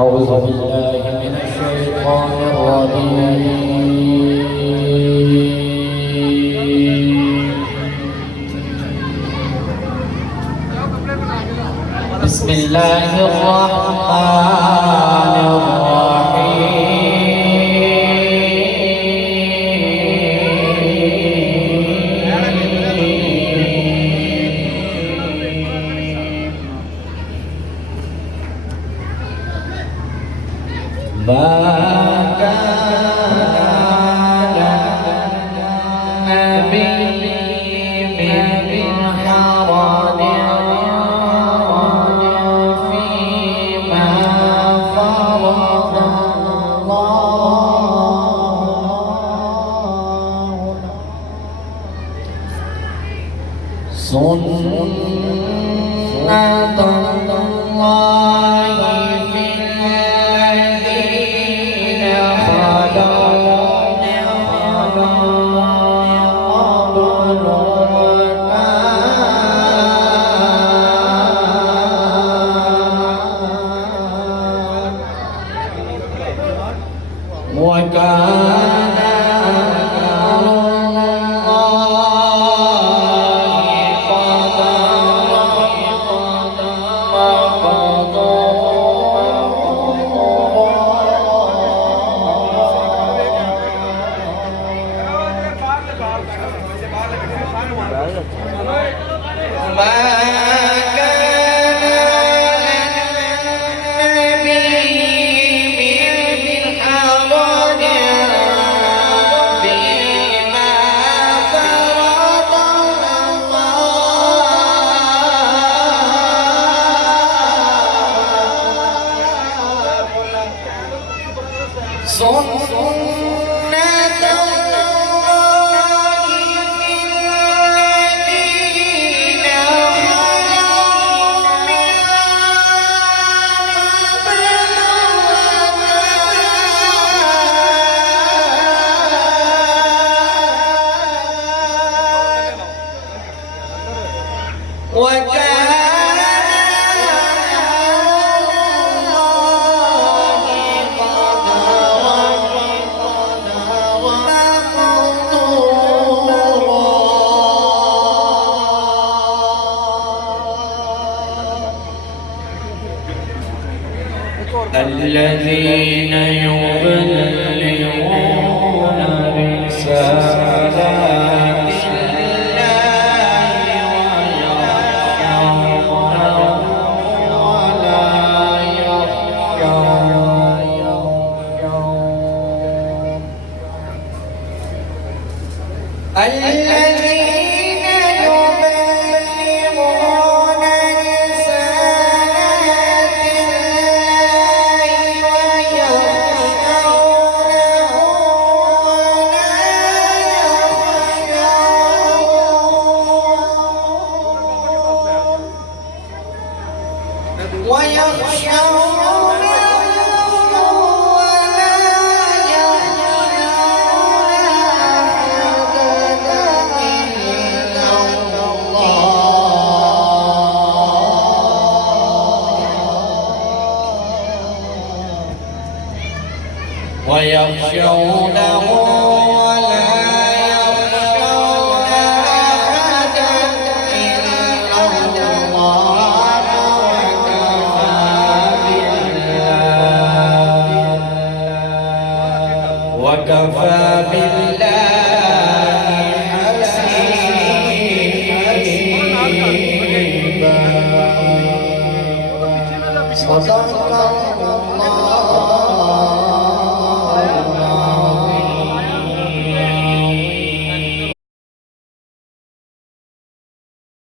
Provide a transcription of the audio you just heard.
أعوذ بالله من الشيطان الرجيم. بسم الله الرحمن الرحيم. ما كان النبي من حرج فيما فرض الله سنة الله في الذين خلوا من قبل وكان الذين يبلغون رسالات الله ويخشونه ولا يخشون الذين يبلغون رسالات ويخشونه ولا يخشون أحدا إلا الله وكفى بالله حسيبا. صدق